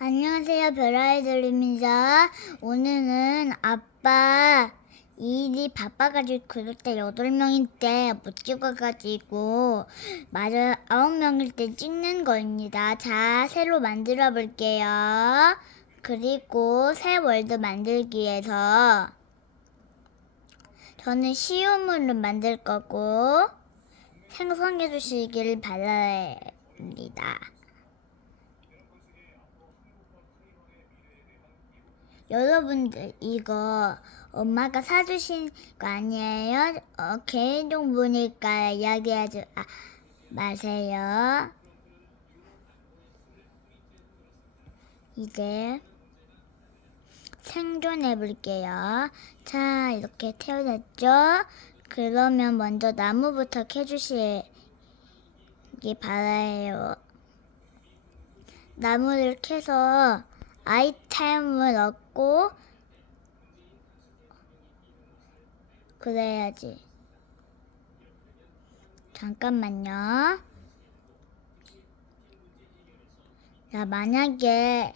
안녕하세요, 별아이들입니다. 오늘은 아빠 일이 바빠가지고 그때 여덟 명일 때 못 찍어가지고 맞아 아홉 명일 때 찍는 거입니다. 자, 새로 만들어 볼게요. 그리고 새 월드 만들기 위해서 저는 시우물을 만들 거고 생성해 주시길 바랍니다. 여러분들 이거 엄마가 사주신 거 아니에요? 어, 개인정보니까 이야기하지 아, 마세요. 이제 생존해 볼게요. 자, 이렇게 태어났죠? 그러면 먼저 나무부터 캐주시기 바라요. 나무를 캐서 아이 템을 얻고 그래야지. 잠깐만요. 자, 만약에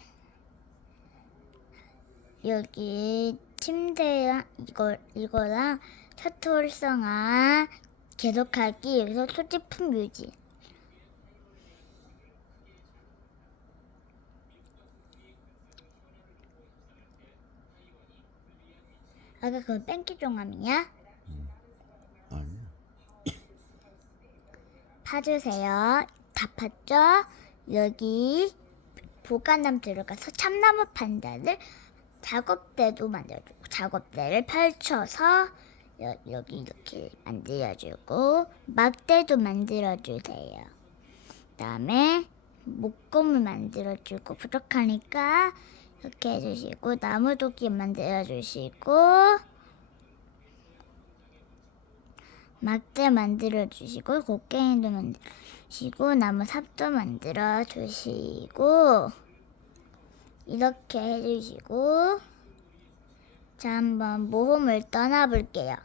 여기 침대랑 이거 이거랑 차트 활성화 계속하기 여기서 소지품 유지. 아까 그건 뺑기 종함이야? 아니야. 파주세요. 다 팠죠? 여기 보관함 들어가서 참나무 판자를 작업대도 만들어주고 작업대를 펼쳐서 여, 여기 이렇게 만들어주고 막대도 만들어주세요. 그다음에 목공을 만들어주고 부족하니까 이렇게 해주시고 나무도끼 만들어주시고 막대 만들어주시고 곡괭이도 만들어주시고 나무 삽도 만들어주시고 이렇게 해주시고 자 한번 모험을 떠나볼게요.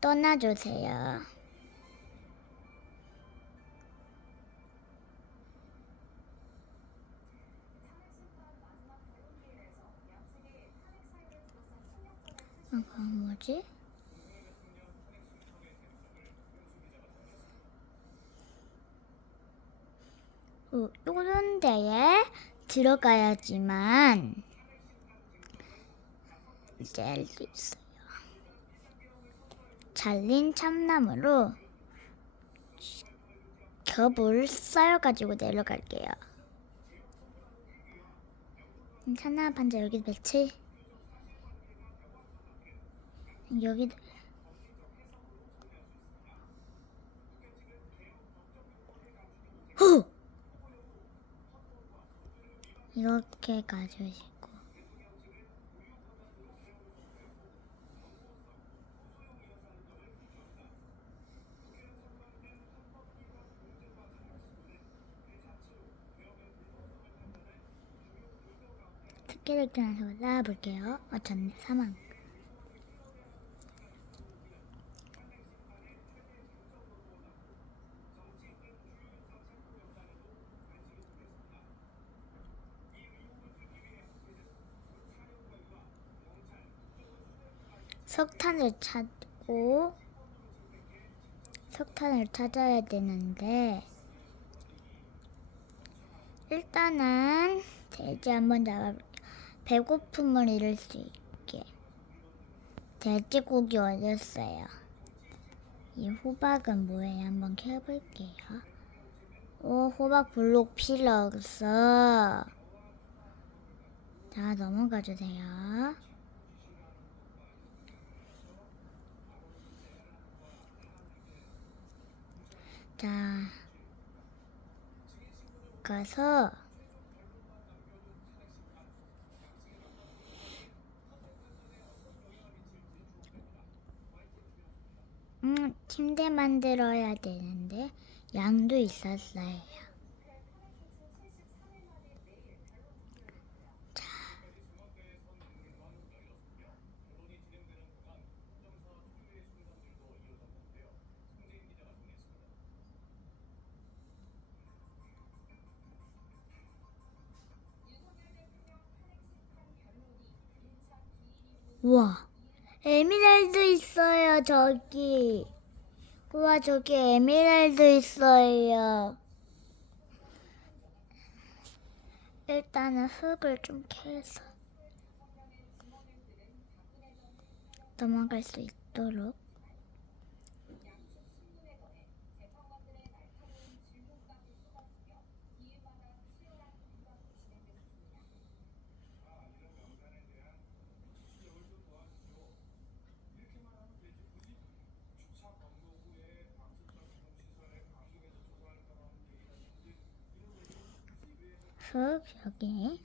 떠나주세요. 아, 그거 뭐지? 어, 요런 데에 들어가야지만 이제 알 수 있어요. 잘린 참나무로 겹을 쌓여가지고 내려갈게요. 참나무 판자 여기 배치. 여기 후 이렇게 가주시고 끊어서 올라볼게요. 어쩐네 사망. 석탄을 찾고 석탄을 찾아야 되는데 일단은 돼지 한번 잡아볼게요. 배고픔을 잃을 수 있게 돼지고기 얻었어요. 이 호박은 뭐예요? 한번 캐볼게요. 오 호박 블록 필요 없어. 자 넘어가 주세요. 자, 가서 음, 침대 만들어야 되는데 양도 있었어요. 자. 와. 에메랄드 있어요, 저기. 우와, 저기 에메랄드 있어요. 일단은 흙을 좀 캐서 넘어갈 수 있도록. 흙 여기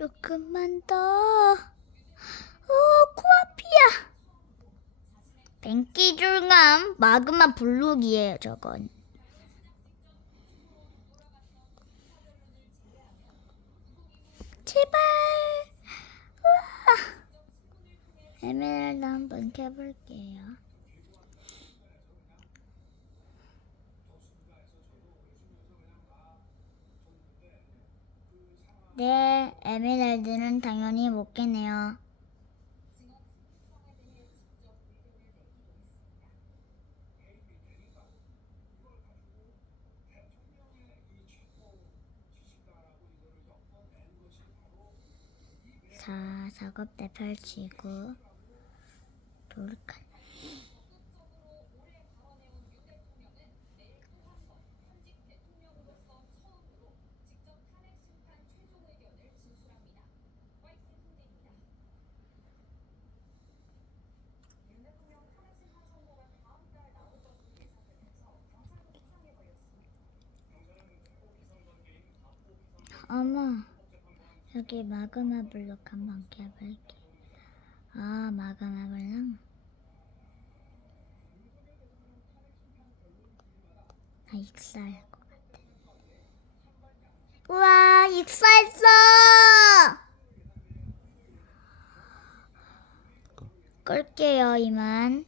조금만 더. 오, 코앞이야. 뱅기 줄감 마그마 블록이에요, 저건. 제발. 우와. 에메랄드 한번 켜볼게요. 네, 에메랄드는 당연히 못 깨네요. 자, 작업대 펼치고 돌칸. 어머, 여기 마그마 블록 한번 켜볼게. 아, 마그마 블록. 아, 익사할 것 같아. 우와, 익사했어! 끌게요, 이만.